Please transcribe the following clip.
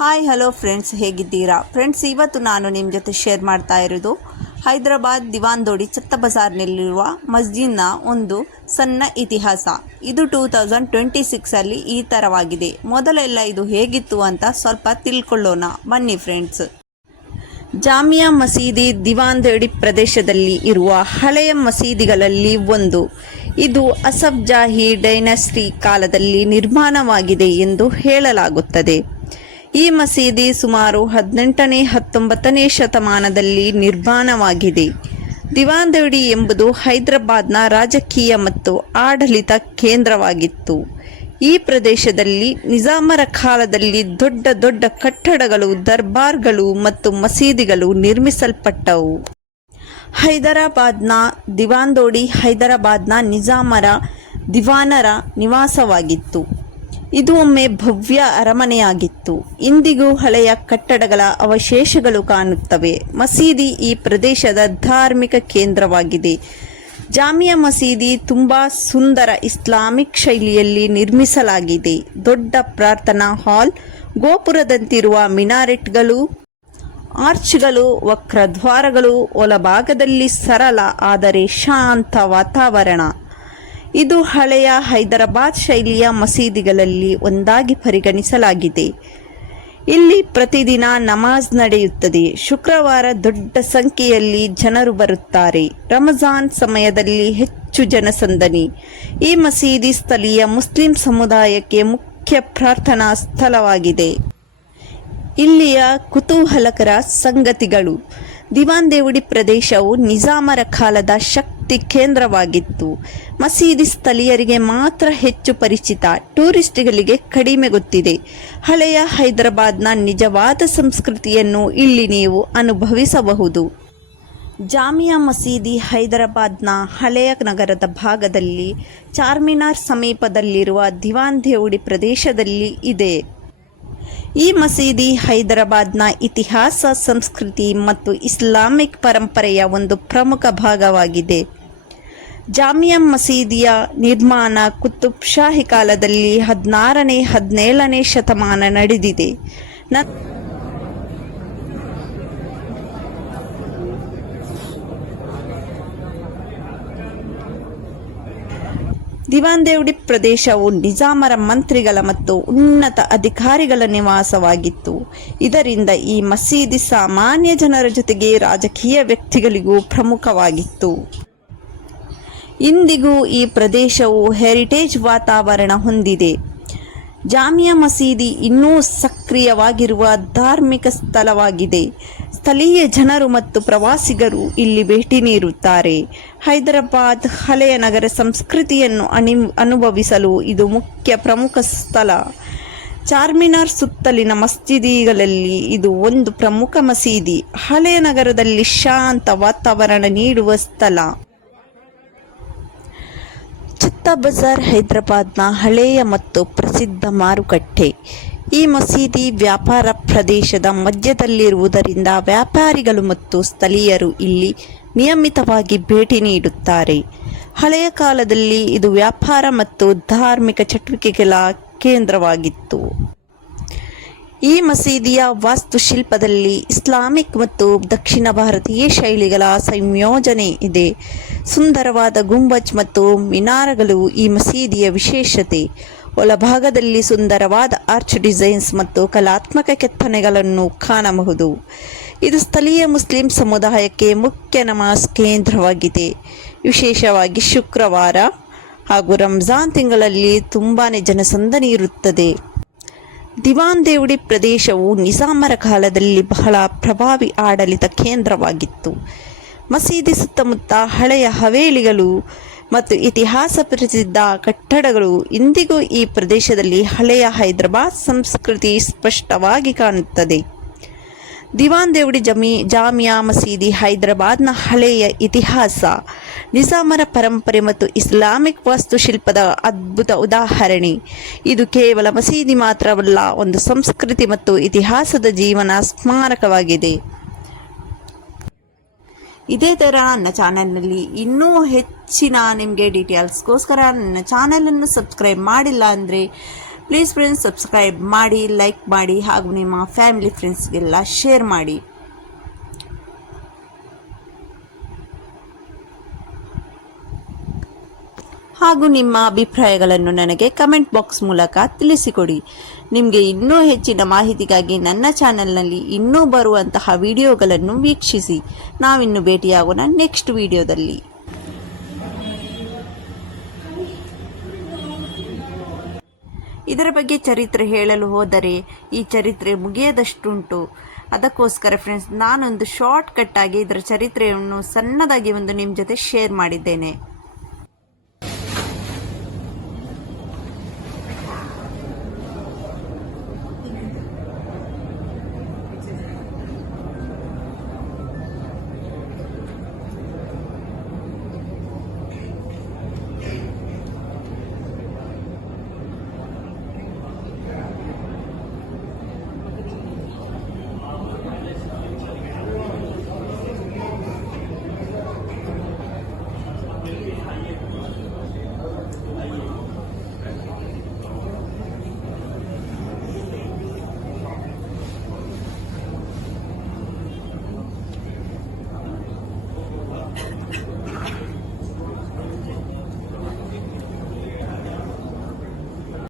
Hi hello friends, ಹೇಗಿದ್ದೀರಾ friends? ಇವತ್ತು ನಾನು ನಿಮ್ಮ ಜೊತೆ ಶೇರ್ ಮಾಡ್ತಾ ಇರೋದು ಹೈದರಾಬಾದ್ ದಿವಾಂದೋಡಿ ಚತ್ತ ಬಜಾರ್ನಲ್ಲಿರುವ ಮಸ್ಜಿದ್ನ ಒಂದು ಸಣ್ಣ ಇತಿಹಾಸ. ಇದು 2026ಅಲ್ಲಿ ಈ ಥರವಾಗಿದೆ. ಮೊದಲೆಲ್ಲ ಇದು ಹೇಗಿತ್ತು ಅಂತ ಸ್ವಲ್ಪ ತಿಳ್ಕೊಳ್ಳೋಣ ಬನ್ನಿ ಫ್ರೆಂಡ್ಸ್. ಜಾಮಿಯಾ ಮಸೀದಿ ದಿವಾಂದೋಡಿ ಪ್ರದೇಶದಲ್ಲಿ ಇರುವ ಹಳೆಯ ಮಸೀದಿಗಳಲ್ಲಿ ಒಂದು. ಇದು ಅಸಫ್ ಜಾಹಿ ಡೈನಸ್ಟಿ ಕಾಲದಲ್ಲಿ ನಿರ್ಮಾಣವಾಗಿದೆ ಎಂದು ಹೇಳಲಾಗುತ್ತದೆ. ಈ ಮಸೀದಿ ಸುಮಾರು 18ನೇ 19ನೇ ಶತಮಾನದಲ್ಲಿ ನಿರ್ಮಾಣವಾಗಿದೆ. ದಿವಾಂದೋಡಿ ಎಂಬುದು ಹೈದರಾಬಾದ್ನ ರಾಜಕೀಯ ಮತ್ತು ಆಡಳಿತ ಕೇಂದ್ರವಾಗಿತ್ತು. ಈ ಪ್ರದೇಶದಲ್ಲಿ ನಿಜಾಮರ ಕಾಲದಲ್ಲಿ ದೊಡ್ಡ ದೊಡ್ಡ ಕಟ್ಟಡಗಳು, ದರ್ಬಾರ್ಗಳು ಮತ್ತು ಮಸೀದಿಗಳು ನಿರ್ಮಿಸಲ್ಪಟ್ಟವು. ಹೈದರಾಬಾದ್ನ ದಿವಾಂದೋಡಿ ಹೈದರಾಬಾದ್ನ ನಿಜಾಮರ ದಿವಾನರ ನಿವಾಸವಾಗಿತ್ತು. ಇದು ಒಮ್ಮೆ ಭವ್ಯ ಅರಮನೆಯಾಗಿತ್ತು. ಇಂದಿಗೂ ಹಳೆಯ ಕಟ್ಟಡಗಳ ಅವಶೇಷಗಳು ಕಾಣುತ್ತವೆ. ಮಸೀದಿ ಈ ಪ್ರದೇಶದ ಧಾರ್ಮಿಕ ಕೇಂದ್ರವಾಗಿದೆ. ಜಾಮಿಯಾ ಮಸೀದಿ ತುಂಬಾ ಸುಂದರ ಇಸ್ಲಾಮಿಕ್ ಶೈಲಿಯಲ್ಲಿ ನಿರ್ಮಿಸಲಾಗಿದೆ. ದೊಡ್ಡ ಪ್ರಾರ್ಥನಾ ಹಾಲ್, ಗೋಪುರದಂತಿರುವ ಮಿನಾರೆಟ್ಗಳು, ಆರ್ಚ್ಗಳು, ವಕ್ರದ್ವಾರಗಳು, ಒಳಭಾಗದಲ್ಲಿ ಸರಳ ಆದರೆ ಶಾಂತ ವಾತಾವರಣ. ಇದು ಹಳೆಯ ಹೈದರಾಬಾದ್ ಶೈಲಿಯ ಮಸೀದಿಗಳಲ್ಲಿ ಒಂದಾಗಿ ಪರಿಗಣಿಸಲಾಗಿದೆ. ಇಲ್ಲಿ ಪ್ರತಿದಿನ ನಮಾಜ್ ನಡೆಯುತ್ತದೆ. ಶುಕ್ರವಾರ ದೊಡ್ಡ ಸಂಖ್ಯೆಯಲ್ಲಿ ಜನರು ಬರುತ್ತಾರೆ. ರಂಜಾನ್ ಸಮಯದಲ್ಲಿ ಹೆಚ್ಚು ಜನಸಂದಣಿ. ಈ ಮಸೀದಿ ಸ್ಥಳೀಯ ಮುಸ್ಲಿಂ ಸಮುದಾಯಕ್ಕೆ ಮುಖ್ಯ ಪ್ರಾರ್ಥನಾ ಸ್ಥಳವಾಗಿದೆ. ಇಲ್ಲಿಯ ಕುತೂಹಲಕರ ಸಂಗತಿಗಳು: ದಿವಾಂದೋಡಿ ಪ್ರದೇಶವು ನಿಜಾಮರ ಕಾಲದ ಶಕ್ತಿ ಕೇಂದ್ರವಾಗಿತ್ತು. ಮಸೀದಿ ಸ್ಥಳೀಯರಿಗೆ ಮಾತ್ರ ಹೆಚ್ಚು ಪರಿಚಿತ, ಟೂರಿಸ್ಟ್ಗಳಿಗೆ ಕಡಿಮೆ ಗೊತ್ತಿದೆ. ಹಳೆಯ ಹೈದರಾಬಾದ್ನ ನಿಜವಾದ ಸಂಸ್ಕೃತಿಯನ್ನು ಇಲ್ಲಿ ನೀವು ಅನುಭವಿಸಬಹುದು. ಜಾಮಿಯಾ ಮಸೀದಿ ಹೈದರಾಬಾದ್ನ ಹಳೆಯ ನಗರದ ಭಾಗದಲ್ಲಿ ಚಾರ್ಮಿನಾರ್ ಸಮೀಪದಲ್ಲಿರುವ ದಿವಾಂದೋಡಿ ಪ್ರದೇಶದಲ್ಲಿ ಇದೆ. ಈ ಮಸೀದಿ ಹೈದರಾಬಾದ್ನ ಇತಿಹಾಸ, ಸಂಸ್ಕೃತಿ ಮತ್ತು ಇಸ್ಲಾಮಿಕ್ ಪರಂಪರೆಯ ಒಂದು ಪ್ರಮುಖ ಭಾಗವಾಗಿದೆ. ಜಾಮಿಯಾ ಮಸೀದಿಯ ನಿರ್ಮಾಣ ಕುತುಬ್ ಶಾಹಿ ಕಾಲದಲ್ಲಿ 16ನೇ 17ನೇ ಶತಮಾನ ನಡೆದಿದೆ. ದಿವಾಂದೋಡಿ ಪ್ರದೇಶವು ನಿಜಾಮರ ಮಂತ್ರಿಗಳ ಮತ್ತು ಉನ್ನತ ಅಧಿಕಾರಿಗಳ ನಿವಾಸವಾಗಿತ್ತು. ಇದರಿಂದ ಈ ಮಸೀದಿ ಸಾಮಾನ್ಯ ಜನರ ಜೊತೆಗೆ ರಾಜಕೀಯ ವ್ಯಕ್ತಿಗಳಿಗೂ ಪ್ರಮುಖವಾಗಿತ್ತು. ಇಂದಿಗೂ ಈ ಪ್ರದೇಶವು ಹೆರಿಟೇಜ್ ವಾತಾವರಣ ಹೊಂದಿದೆ. ಜಾಮಿಯಾ ಮಸೀದಿ ಇನ್ನೂ ಸಕ್ರಿಯವಾಗಿರುವ ಧಾರ್ಮಿಕ ಸ್ಥಳವಾಗಿದೆ. ಸ್ಥಳೀಯ ಜನರು ಮತ್ತು ಪ್ರವಾಸಿಗರು ಇಲ್ಲಿ ಭೇಟಿ ನೀಡುತ್ತಾರೆ. ಹೈದರಾಬಾದ್ ಹಳೆಯ ನಗರ ಸಂಸ್ಕೃತಿಯನ್ನು ಅನುಭವಿಸಲು ಇದು ಪ್ರಮುಖ ಸ್ಥಳ. ಚಾರ್ಮಿನಾರ್ ಸುತ್ತಲಿನ ಮಸೀದಿಗಳಲ್ಲಿ ಇದು ಒಂದು ಪ್ರಮುಖ ಮಸೀದಿ. ಹಳೆಯ ನಗರದಲ್ಲಿ ಶಾಂತ ವಾತಾವರಣ ನೀಡುವ ಸ್ಥಳ. ಚತ್ತ ಬಜಾರ್ ಹೈದರಾಬಾದ್ನ ಹಳೆಯ ಮತ್ತು ಪ್ರಸಿದ್ಧ ಮಾರುಕಟ್ಟೆ. ಈ ಮಸೀದಿ ವ್ಯಾಪಾರ ಪ್ರದೇಶದ ಮಧ್ಯದಲ್ಲಿರುವುದರಿಂದ ವ್ಯಾಪಾರಿಗಳು ಮತ್ತು ಸ್ಥಳೀಯರು ಇಲ್ಲಿ ನಿಯಮಿತವಾಗಿ ಭೇಟಿ ನೀಡುತ್ತಾರೆ. ಹಳೆಯ ಕಾಲದಲ್ಲಿ ಇದು ವ್ಯಾಪಾರ ಮತ್ತು ಧಾರ್ಮಿಕ ಚಟುವಟಿಕೆಗಳ ಕೇಂದ್ರವಾಗಿತ್ತು. ಈ ಮಸೀದಿಯ ವಾಸ್ತುಶಿಲ್ಪದಲ್ಲಿ ಇಸ್ಲಾಮಿಕ್ ಮತ್ತು ದಕ್ಷಿಣ ಭಾರತೀಯ ಶೈಲಿಗಳ ಸಂಯೋಜನೆ ಇದೆ. ಸುಂದರವಾದ ಗುಂಬಜ್ ಮತ್ತು ಮಿನಾರಗಳು ಈ ಮಸೀದಿಯ ವಿಶೇಷತೆ. ಒಳಭಾಗದಲ್ಲಿ ಸುಂದರವಾದ ಆರ್ಚ್ ಡಿಸೈನ್ಸ್ ಮತ್ತು ಕಲಾತ್ಮಕ ಕೆತ್ತನೆಗಳನ್ನು ಕಾಣಬಹುದು. ಇದು ಸ್ಥಳೀಯ ಮುಸ್ಲಿಂ ಸಮುದಾಯಕ್ಕೆ ಮುಖ್ಯ ನಮಾಜ್ ಕೇಂದ್ರವಾಗಿದೆ. ವಿಶೇಷವಾಗಿ ಶುಕ್ರವಾರ ಹಾಗೂ ರಂಜಾನ್ ತಿಂಗಳಲ್ಲಿ ತುಂಬಾ ಜನಸಂದಣಿ ಇರುತ್ತದೆ. ದಿವಾಂದೋಡಿ ಪ್ರದೇಶವು ನಿಜಾಮರ ಕಾಲದಲ್ಲಿ ಬಹಳ ಪ್ರಭಾವಿ ಆಡಳಿತ ಕೇಂದ್ರವಾಗಿತ್ತು. ಮಸೀದಿ ಸುತ್ತಮುತ್ತ ಹಳೆಯ ಹವೇಲಿಗಳು ಮತ್ತು ಇತಿಹಾಸ ಪ್ರಸಿದ್ಧ ಕಟ್ಟಡಗಳು. ಇಂದಿಗೂ ಈ ಪ್ರದೇಶದಲ್ಲಿ ಹಳೆಯ ಹೈದರಾಬಾದ್ ಸಂಸ್ಕೃತಿ ಸ್ಪಷ್ಟವಾಗಿ ಕಾಣುತ್ತದೆ. ದಿವಾಂದೋಡಿ ಜಾಮಿಯಾ ಮಸೀದಿ ಹೈದರಾಬಾದ್ನ ಹಳೆಯ ಇತಿಹಾಸ, ನಿಜಾಮರ ಪರಂಪರೆ ಮತ್ತು ಇಸ್ಲಾಮಿಕ್ ವಾಸ್ತುಶಿಲ್ಪದ ಅದ್ಭುತ ಉದಾಹರಣೆ. ಇದು ಕೇವಲ ಮಸೀದಿ ಮಾತ್ರವಲ್ಲ, ಒಂದು ಸಂಸ್ಕೃತಿ ಮತ್ತು ಇತಿಹಾಸದ ಜೀವನ ಸ್ಮಾರಕವಾಗಿದೆ. ಇದೇ ಥರ ನನ್ನ ಚಾನಲ್ನಲ್ಲಿ ಇನ್ನೂ ಹೆಚ್ಚಿನ ನಿಮಗೆ ಡೀಟೇಲ್ಸ್ಗೋಸ್ಕರ ನನ್ನ ಚಾನಲನ್ನು ಸಬ್ಸ್ಕ್ರೈಬ್ ಮಾಡಿಲ್ಲ ಅಂದರೆ ಪ್ಲೀಸ್ ಫ್ರೆಂಡ್ಸ್ ಸಬ್ಸ್ಕ್ರೈಬ್ ಮಾಡಿ, ಲೈಕ್ ಮಾಡಿ ಹಾಗೂ ನಿಮ್ಮ ಫ್ಯಾಮಿಲಿ ಫ್ರೆಂಡ್ಸ್ಗೆಲ್ಲ ಶೇರ್ ಮಾಡಿ. ಹಾಗೂ ನಿಮ್ಮ ಅಭಿಪ್ರಾಯಗಳನ್ನು ನನಗೆ ಕಮೆಂಟ್ ಬಾಕ್ಸ್ ಮೂಲಕ ತಿಳಿಸಿಕೊಡಿ. ನಿಮಗೆ ಇನ್ನೂ ಹೆಚ್ಚಿನ ಮಾಹಿತಿಗಾಗಿ ನನ್ನ ಚಾನಲ್ನಲ್ಲಿ ಇನ್ನೂ ಬರುವಂತಹ ವಿಡಿಯೋಗಳನ್ನು ವೀಕ್ಷಿಸಿ. ನಾವಿನ್ನು ಭೇಟಿಯಾಗೋಣ ನೆಕ್ಸ್ಟ್ ವಿಡಿಯೋದಲ್ಲಿ. ಇದರ ಬಗ್ಗೆ ಚರಿತ್ರೆ ಹೇಳಲು ಹೋದರೆ ಈ ಚರಿತ್ರೆ ಮುಗಿಯದಷ್ಟುಂಟು. ಅದಕ್ಕೋಸ್ಕರ ಫ್ರೆಂಡ್ಸ್ ನಾನೊಂದು ಶಾರ್ಟ್ ಕಟ್ ಆಗಿ ಇದರ ಚರಿತ್ರೆಯನ್ನು ಸಣ್ಣದಾಗಿ ನಿಮ್ಮ ಜೊತೆ ಶೇರ್ ಮಾಡಿದ್ದೇನೆ.